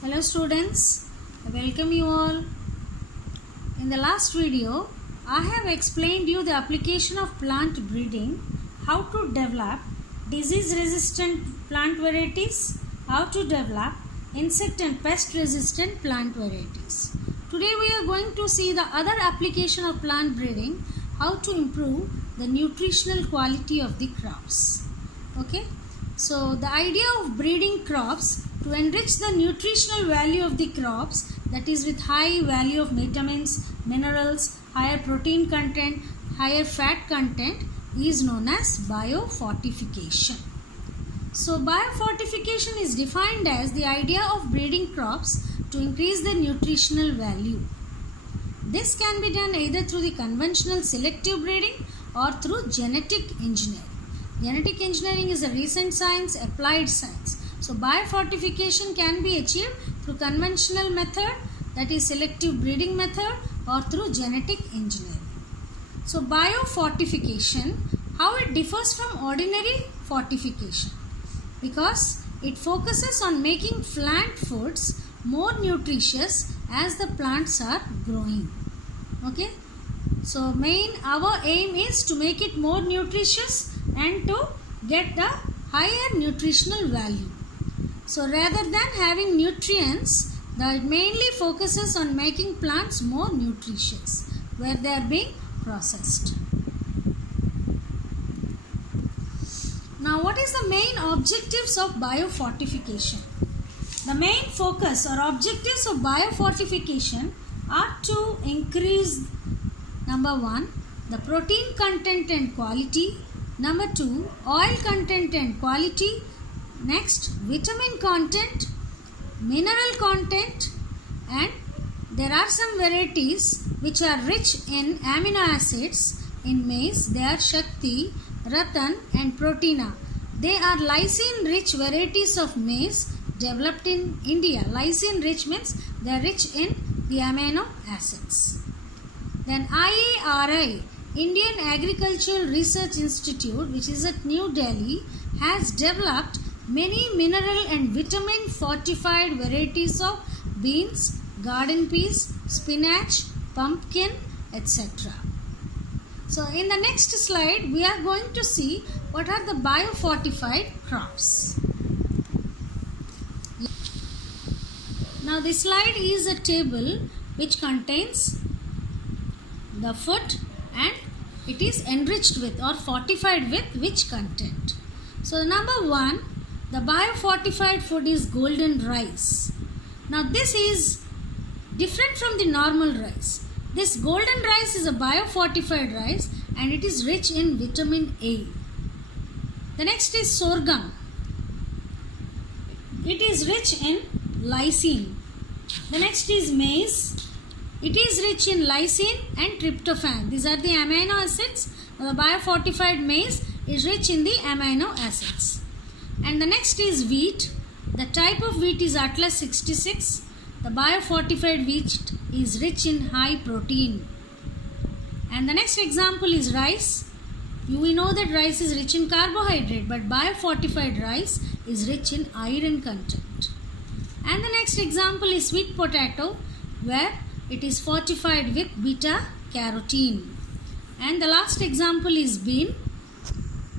Hello students, I welcome you all. In the last video, I have explained you the application of plant breeding, how to develop disease resistant plant varieties, how to develop insect and pest resistant plant varieties. Today we are going to see the other application of plant breeding, how to improve the nutritional quality of the crops. Okay, so the idea of breeding crops to enrich the nutritional value of the crops, that is with high value of vitamins, minerals, higher protein content, higher fat content, is known as biofortification. So biofortification is defined as the idea of breeding crops to increase their nutritional value. This can be done either through the conventional selective breeding or through genetic engineering. Genetic engineering is a recent science, applied science. So biofortification can be achieved through conventional method, that is selective breeding method, or through genetic engineering. So biofortification, how it differs from ordinary fortification? Because it focuses on making plant foods more nutritious as the plants are growing. Okay, so our aim is to make it more nutritious and to get the higher nutritional value. So rather than having nutrients, it mainly focuses on making plants more nutritious where they are being processed. Now, what is the main objectives of biofortification? The main focus or objectives of biofortification are to increase, number 1, the protein content and quality, number 2, oil content and quality, next vitamin content, mineral content, and there are some varieties which are rich in amino acids. In maize, they are Shakti, Ratan and Proteina. They are lysine rich varieties of maize developed in India. Lysine rich means they are rich in the amino acids. Then IARI, Indian Agricultural Research Institute, which is at New Delhi, has developed many mineral and vitamin fortified varieties of beans, garden peas, spinach, pumpkin, etc. So in the next slide, we are going to see what are the biofortified crops. Now this slide is a table which contains the food and it is enriched with or fortified with which content. So number 1, the biofortified food is golden rice. Now this is different from the normal rice. This golden rice is a biofortified rice and it is rich in vitamin A. The next is sorghum. It is rich in lysine. The next is maize. It is rich in lysine and tryptophan. These are the amino acids. The biofortified maize is rich in the amino acids. And the next is wheat. The type of wheat is Atlas 66. The biofortified wheat is rich in high protein. And the next example is rice. We know that rice is rich in carbohydrate, but biofortified rice is rich in iron content. And the next example is sweet potato, where it is fortified with beta carotene. And the last example is bean,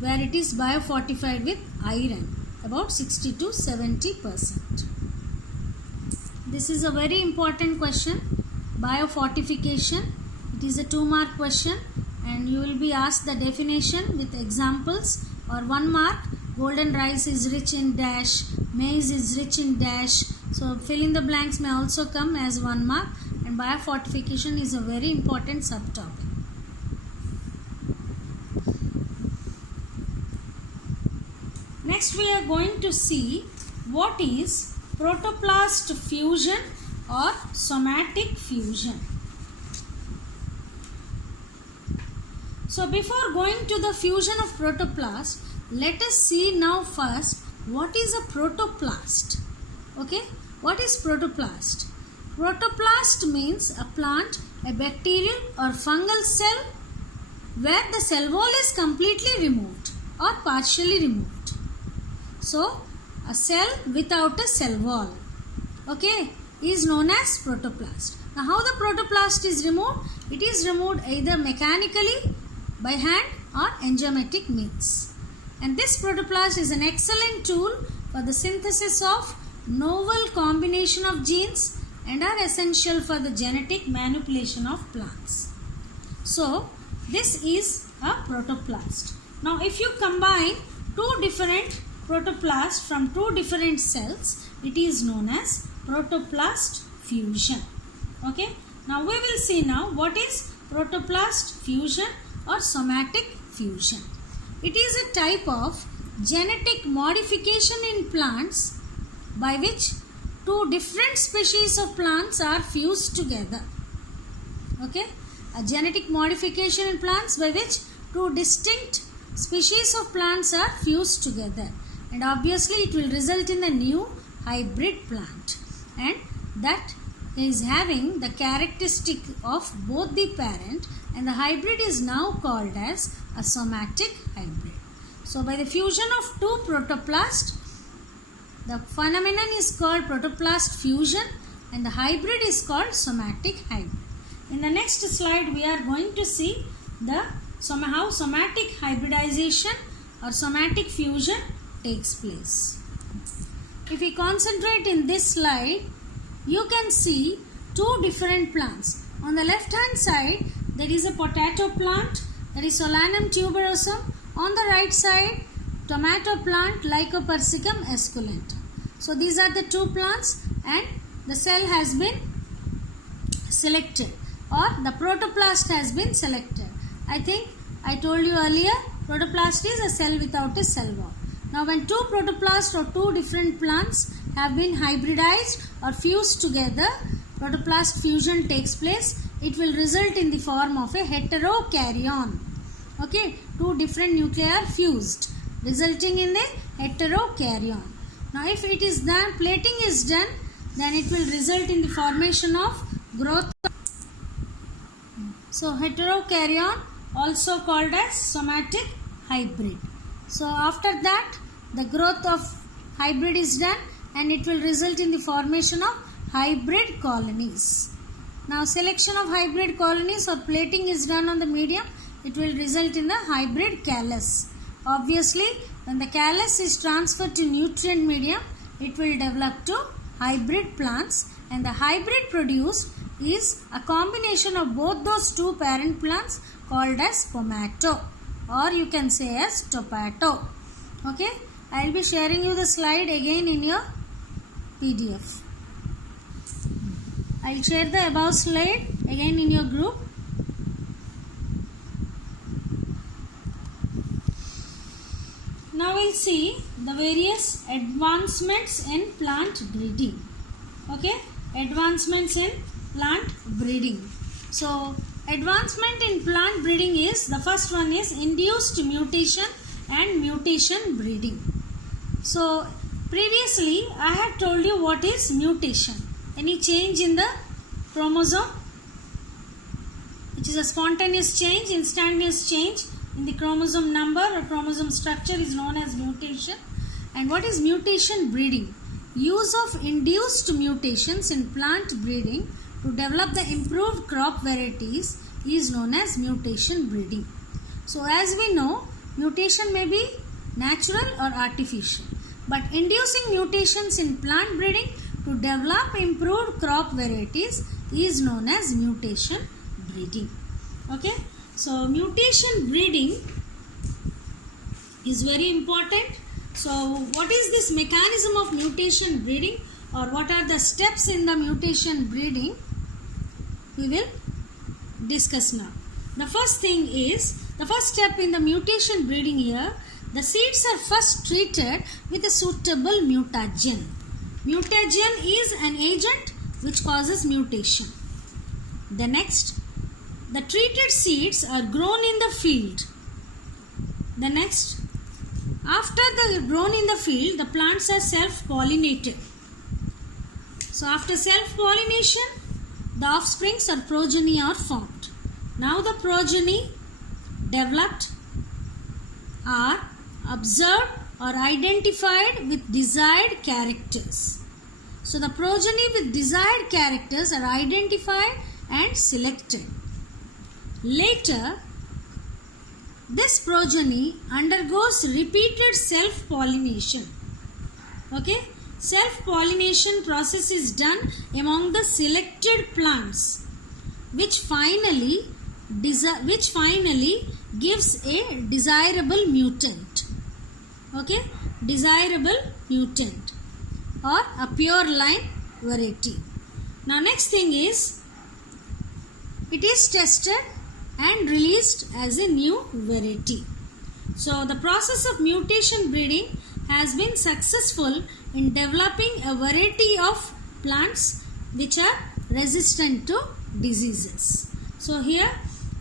where it is biofortified with iron, about 60 to 70%. This is a very important question, biofortification. It is a 2-mark question and you will be asked the definition with examples, or 1 mark. Golden rice is rich in dash, maize is rich in dash. So fill in the blanks may also come as 1 mark, and biofortification is a very important subtopic. Next we are going to see what is protoplast fusion or somatic fusion. So before going to the fusion of protoplast, let us see now first what is a protoplast. Okay, what is protoplast? Protoplast means a plant, a bacterial or fungal cell where the cell wall is completely removed or partially removed. So a cell without a cell wall. okay, is known as protoplast. Now how the protoplast is removed? It is removed either mechanically, by hand, or enzymatic means. And this protoplast is an excellent tool for the synthesis of novel combination of genes and are essential for the genetic manipulation of plants. So this is a protoplast. Now if you combine two different protoplasts from two different cells, it is known as protoplast fusion. Okay. Now we will see now what is protoplast fusion or somatic fusion. It is a type of genetic modification in plants by which two different species of plants are fused together. Okay. A genetic modification in plants by which two distinct species of plants are fused together, and obviously it will result in a new hybrid plant, and that is having the characteristic of both the parent, and the hybrid is now called as a somatic hybrid. So by the fusion of two protoplasts, the phenomenon is called protoplast fusion and the hybrid is called somatic hybrid. In the next slide we are going to see how somatic hybridization or somatic fusion takes place. If we concentrate in this slide, you can see two different plants. On the left hand side there is a potato plant, that is Solanum tuberosum. On the right side, tomato plant Lycopersicum esculenta. So these are the two plants and the cell has been selected, or the protoplast has been selected. I think I told you earlier, protoplast is a cell without a cell wall. Now when two protoplasts or two different plants have been hybridized or fused together, protoplast fusion takes place. It will result in the form of a heterokaryon. Okay, two different nuclei are fused, resulting in a heterokaryon. Now if it is done, plating is done, then it will result in the formation of growth. So heterokaryon, also called as somatic hybrid. So after that the growth of hybrid is done and it will result in the formation of hybrid colonies. Now selection of hybrid colonies or plating is done on the medium. It will result in the hybrid callus. Obviously when the callus is transferred to nutrient medium, it will develop to hybrid plants, and the hybrid produced is a combination of both those two parent plants called as pomato, or you can say as topato. Okay, I will be sharing you the slide again in your PDF. I will share the above slide again in your group. Now we will see the various advancements in plant breeding. Okay, advancements in plant breeding. So advancement in plant breeding is, the first one is induced mutation and mutation breeding. So previously I had told you what is mutation. Any change in the chromosome, which is a spontaneous change, instantaneous change in the chromosome number or chromosome structure, is known as mutation. And what is mutation breeding? Use of induced mutations in plant breeding to develop the improved crop varieties is known as mutation breeding. So as we know, mutation may be natural or artificial, but inducing mutations in plant breeding to develop improved crop varieties is known as mutation breeding. Okay, so mutation breeding is very important. So what is this mechanism of mutation breeding, or what are the steps in the mutation breeding, we will discuss now. The first thing is, the first step in the mutation breeding here, the seeds are first treated with a suitable mutagen. Mutagen is an agent which causes mutation. The next, the treated seeds are grown in the field. The next, after they are grown in the field, the plants are self-pollinated. So after self-pollination, the offsprings or progeny are formed. Now the progeny developed are observed or identified with desired characters. So the progeny with desired characters are identified and selected. Later, this progeny undergoes repeated self-pollination. Okay? Self-pollination process is done among the selected plants, which finally gives a desirable mutant. Okay? Desirable mutant or a pure line variety. Now next thing is, it is tested and released as a new variety. So the process of mutation breeding has been successful in developing a variety of plants which are resistant to diseases. So here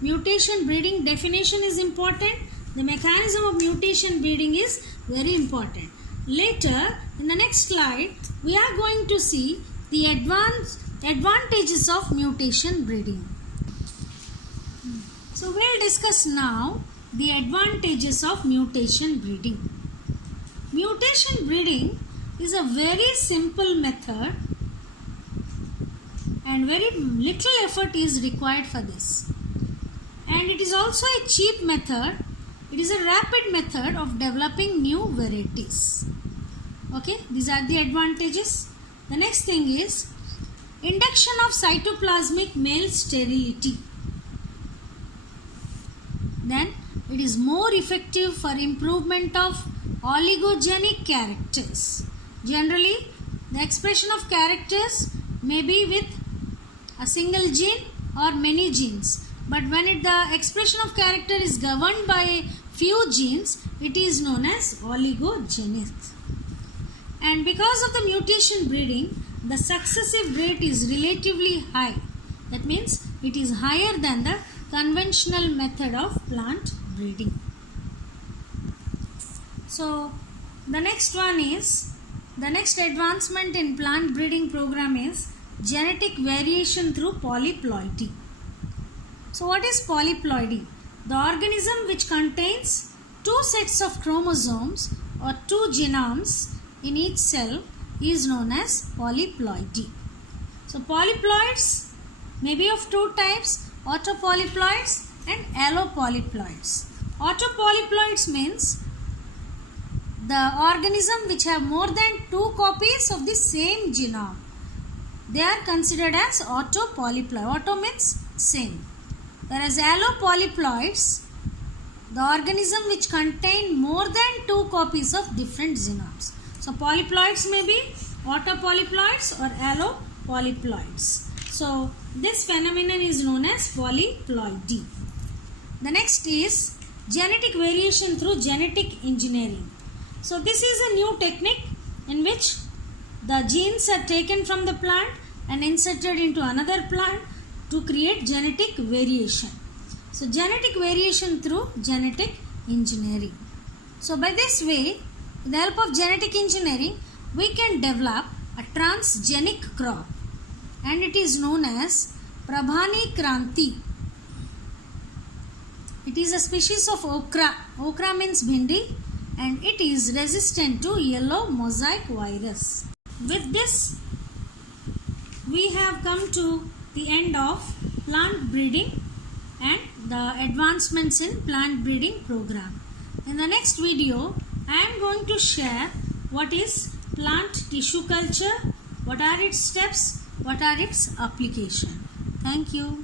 mutation breeding definition is important. The mechanism of mutation breeding is very important. Later in the next slide we are going to see the advantages of mutation breeding. So we'll discuss now the advantages of mutation breeding. Mutation breeding is a very simple method and very little effort is required for this. And it is also a cheap method. It is a rapid method of developing new varieties. Okay, these are the advantages. The next thing is induction of cytoplasmic male sterility. Then it is more effective for improvement of oligogenic characters. Generally, the expression of characters may be with a single gene or many genes. But when the expression of character is governed by a few genes, it is known as oligogenic. And because of the mutation breeding, the successive rate is relatively high. That means it is higher than the conventional method of plant breeding. So the next one is, the next advancement in plant breeding program is genetic variation through polyploidy. So what is polyploidy? The organism which contains two sets of chromosomes or two genomes in each cell is known as polyploidy. So polyploids may be of two types, autopolyploids and allopolyploids. Autopolyploids means the organism which have more than two copies of the same genome. They are considered as autopolyploid. Auto means same. Whereas allopolyploids, the organism which contain more than two copies of different genomes. So polyploids may be autopolyploids or allopolyploids. So this phenomenon is known as polyploidy. The next is genetic variation through genetic engineering. So this is a new technique in which the genes are taken from the plant and inserted into another plant to create genetic variation. So genetic variation through genetic engineering. So by this way, with the help of genetic engineering, we can develop a transgenic crop and it is known as Prabhani Kranti. It is a species of okra. Okra means bhindi and it is resistant to yellow mosaic virus. With this, we have come to the end of plant breeding and the advancements in plant breeding program. In the next video, I am going to share what is plant tissue culture, what are its steps, what are its application. Thank you.